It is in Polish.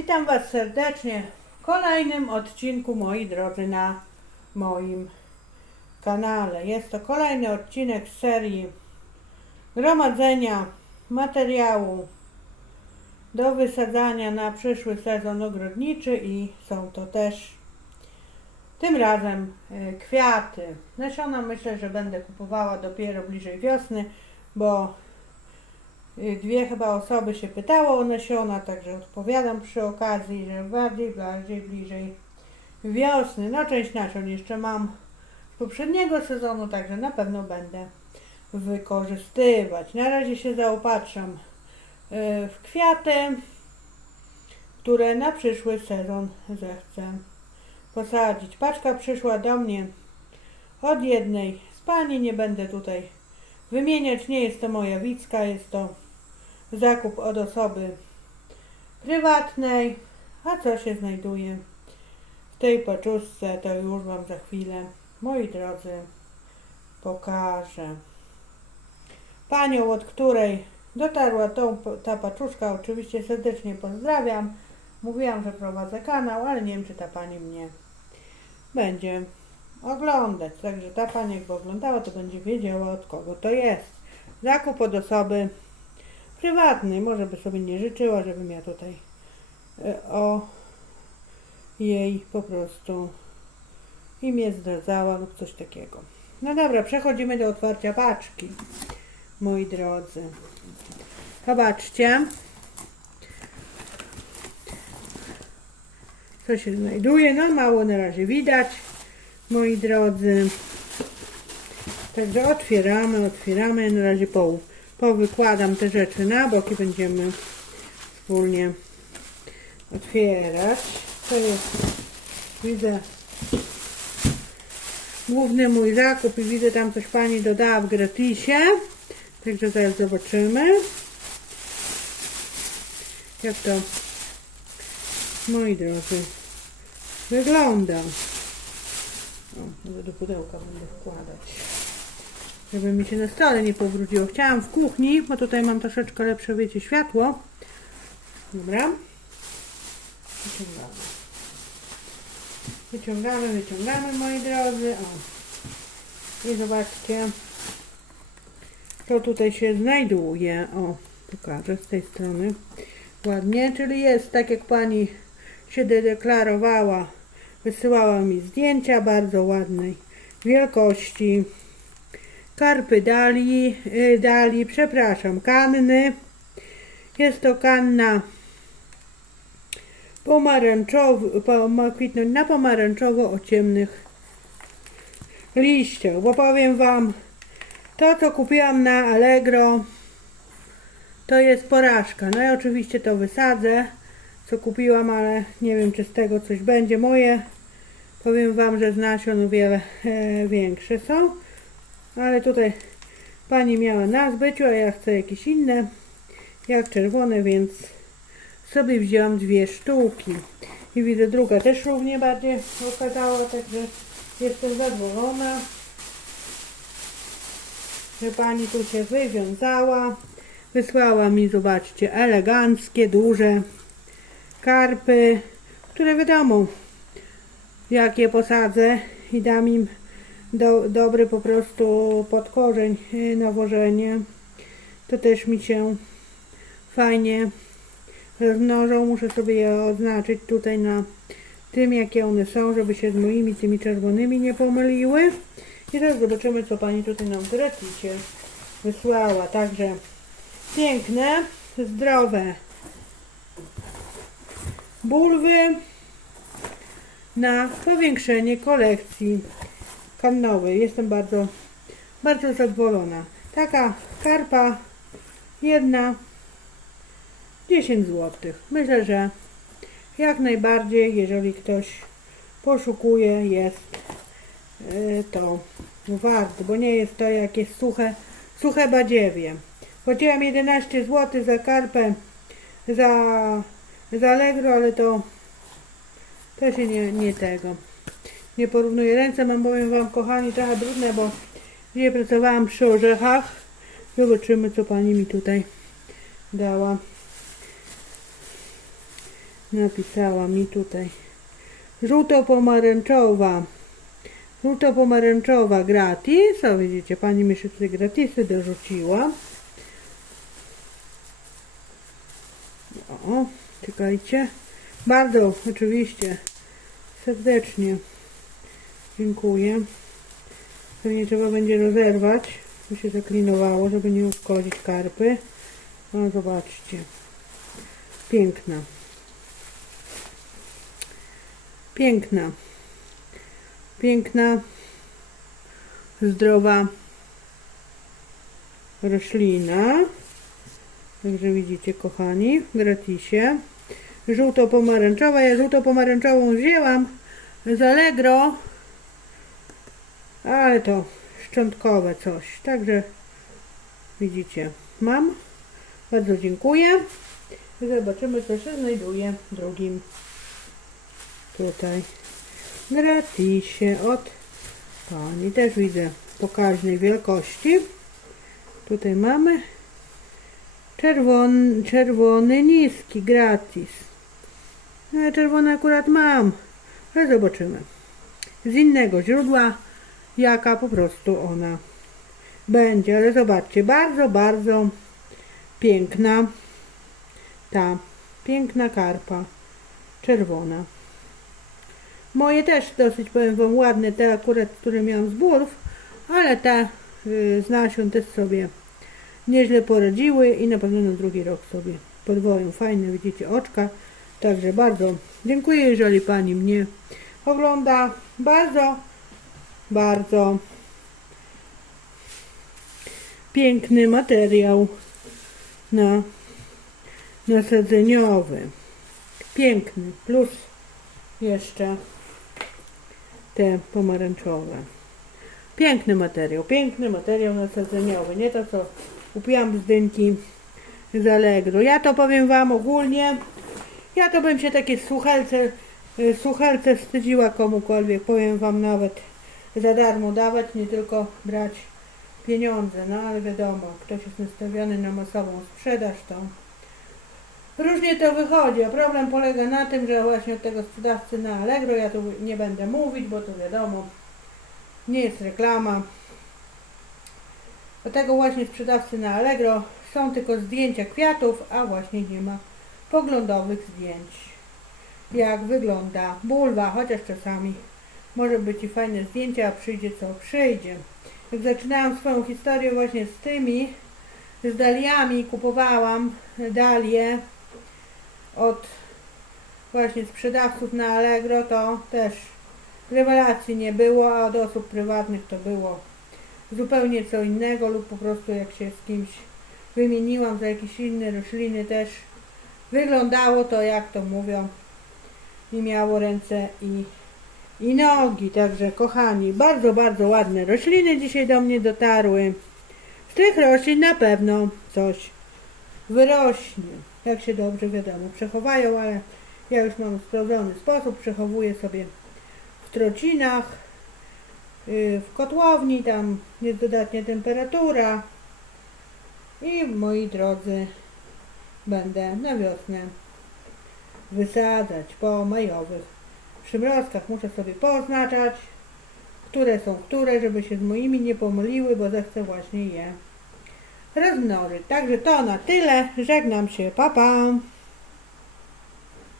Witam Was serdecznie w kolejnym odcinku, moi drodzy, na moim kanale. Jest to kolejny odcinek z serii gromadzenia materiału do wysadzania na przyszły sezon ogrodniczy i są to też tym razem e, kwiaty. Nasiona myślę, że będę kupowała dopiero bliżej wiosny, bo dwie chyba osoby się pytało o nasiona, także odpowiadam przy okazji, że bardziej, bardziej bliżej wiosny. No część nasion jeszcze mam z poprzedniego sezonu, także na pewno będę wykorzystywać. Na razie się zaopatrzam y, w kwiaty, które na przyszły sezon zechcę posadzić. Paczka przyszła do mnie od jednej z pani, nie będę tutaj wymieniać, nie jest to moja wicka, jest to zakup od osoby prywatnej, a co się znajduje w tej paczuszce, to już Wam za chwilę, moi drodzy, pokażę. Panią, od której dotarła tą, ta paczuszka, oczywiście serdecznie pozdrawiam. Mówiłam, że prowadzę kanał, ale nie wiem, czy ta pani mnie będzie oglądać. Także ta pani jakby oglądała, to będzie wiedziała od kogo to jest. Zakup od osoby prywatnej. Może by sobie nie życzyła, żebym ja tutaj e, o jej po prostu imię zdradzała lub coś takiego. No dobra, przechodzimy do otwarcia paczki, moi drodzy. Zobaczcie. Co się znajduje? No mało na razie widać, moi drodzy. Także otwieramy, otwieramy. Na razie po, powykładam te rzeczy na bok i będziemy wspólnie otwierać. To jest, widzę, główny mój zakup i widzę tam coś pani dodała w gratisie. Także zaraz zobaczymy. Jak to, moi drodzy, wygląda. O, do pudełka będę wkładać. Żeby mi się na stole nie powróciło. Chciałam w kuchni, bo tutaj mam troszeczkę lepsze, wiecie, światło. Dobra. Wyciągamy. Wyciągamy, wyciągamy, moi drodzy. O. I zobaczcie, co tutaj się znajduje. O, pokażę z tej strony. Ładnie, czyli jest tak jak pani się deklarowała Wysyłała mi zdjęcia bardzo ładnej wielkości. Karpy dali, y, dali, przepraszam, kanny. Jest to kanna na pomarańczowo o ciemnych liściach, bo powiem Wam, to co kupiłam na Allegro to jest porażka. No i oczywiście to wysadzę co kupiłam, ale nie wiem czy z tego coś będzie. Moje powiem Wam, że z nasion wiele e, większe są, ale tutaj pani miała na zbyciu, a ja chcę jakieś inne, jak czerwone, więc sobie wzięłam dwie sztuki. I widzę druga też równie bardziej okazała, także jestem zadowolona, że pani tu się wywiązała. Wysłała mi, zobaczcie, eleganckie, duże karpy, które wiadomo, jak je posadzę i dam im do, dobry po prostu podkorzeń, y, nawożenie, to też mi się fajnie rozmnożą. Muszę sobie je oznaczyć tutaj na tym, jakie one są, żeby się z moimi tymi czerwonymi nie pomyliły. I teraz zobaczymy, co Pani tutaj nam w wysłała. Także piękne, zdrowe bulwy na powiększenie kolekcji kannowej. Jestem bardzo, bardzo zadowolona. Taka karpa jedna 10 zł. Myślę, że jak najbardziej, jeżeli ktoś poszukuje, jest y, to wart, bo nie jest to jakieś suche, suche badziewie. Płaciłam 11 zł za karpę, za z Allegro, ale to też się nie, nie tego. Nie porównuję. Ręce mam, powiem Wam, kochani, trochę brudne, bo dzisiaj pracowałam przy orzechach. Zobaczymy, co Pani mi tutaj dała. napisała mi tutaj. Żółto-pomarańczowa. Żółto-pomarańczowa gratis. O, widzicie, pani mi jeszcze tutaj gratisy dorzuciła. O, czekajcie. Bardzo oczywiście serdecznie dziękuję. Pewnie trzeba będzie rozerwać, by się zaklinowało, żeby nie uszkodzić karpy. No zobaczcie. Piękna. Piękna. Piękna, zdrowa roślina. Także widzicie, kochani, gratisie. Żółto-pomarańczowa. Ja żółto-pomarańczową wzięłam z Allegro, ale to szczątkowe coś. Także widzicie, mam. Bardzo dziękuję. Zobaczymy, co się znajduje w drugim tutaj gratisie od pani. Też widzę pokaźnej wielkości. Tutaj mamy czerwony, czerwony niski gratis. No ja czerwony akurat mam, ale zobaczymy. Z innego źródła, jaka po prostu ona będzie. Ale zobaczcie, bardzo, bardzo piękna ta piękna karpa czerwona. Moje też dosyć, powiem Wam, ładne, te akurat, które miałam z burw, ale te y, z nasion też sobie nieźle poradziły i na pewno na drugi rok sobie podwoją. Fajne, widzicie, oczka. Także bardzo dziękuję, jeżeli Pani mnie ogląda. Bardzo, bardzo piękny materiał na nasadzeniowy. Piękny. Plus jeszcze te pomarańczowe. Piękny materiał, piękny materiał nasadzeniowy, nie to co kupiłam z dynki z Allegro. Ja to powiem Wam ogólnie, ja to bym się takie suchelce, y, suchelce wstydziła komukolwiek, powiem Wam nawet za darmo dawać, nie tylko brać pieniądze, no ale wiadomo, ktoś jest nastawiony na masową sprzedaż, to Różnie to wychodzi, a problem polega na tym, że właśnie od tego sprzedawcy na Allegro, ja tu nie będę mówić, bo to wiadomo, nie jest reklama. Od tego właśnie sprzedawcy na Allegro są tylko zdjęcia kwiatów, a właśnie nie ma poglądowych zdjęć. Jak wygląda bulwa, chociaż czasami może być i fajne zdjęcia, a przyjdzie co przyjdzie. Jak zaczynałam swoją historię właśnie z tymi, z daliami, kupowałam dalie od właśnie sprzedawców na Allegro, to też rewelacji nie było, a od osób prywatnych to było zupełnie co innego lub po prostu jak się z kimś wymieniłam za jakieś inne rośliny też wyglądało to jak to mówią i miało ręce i, i nogi. Także kochani, bardzo, bardzo ładne rośliny dzisiaj do mnie dotarły. Z tych roślin na pewno coś wyrośnie. Jak się dobrze wiadomo, przechowają, ale ja już mam sprawdzony sposób, przechowuję sobie w trocinach, yy, w kotłowni, tam jest dodatnia temperatura i moi drodzy będę na wiosnę wysadzać po majowych przymrozkach. Muszę sobie poznaczać, które są które, żeby się z moimi nie pomyliły, bo zechcę właśnie je rozmnożyć. Także to na tyle. Żegnam się. Pa, pa.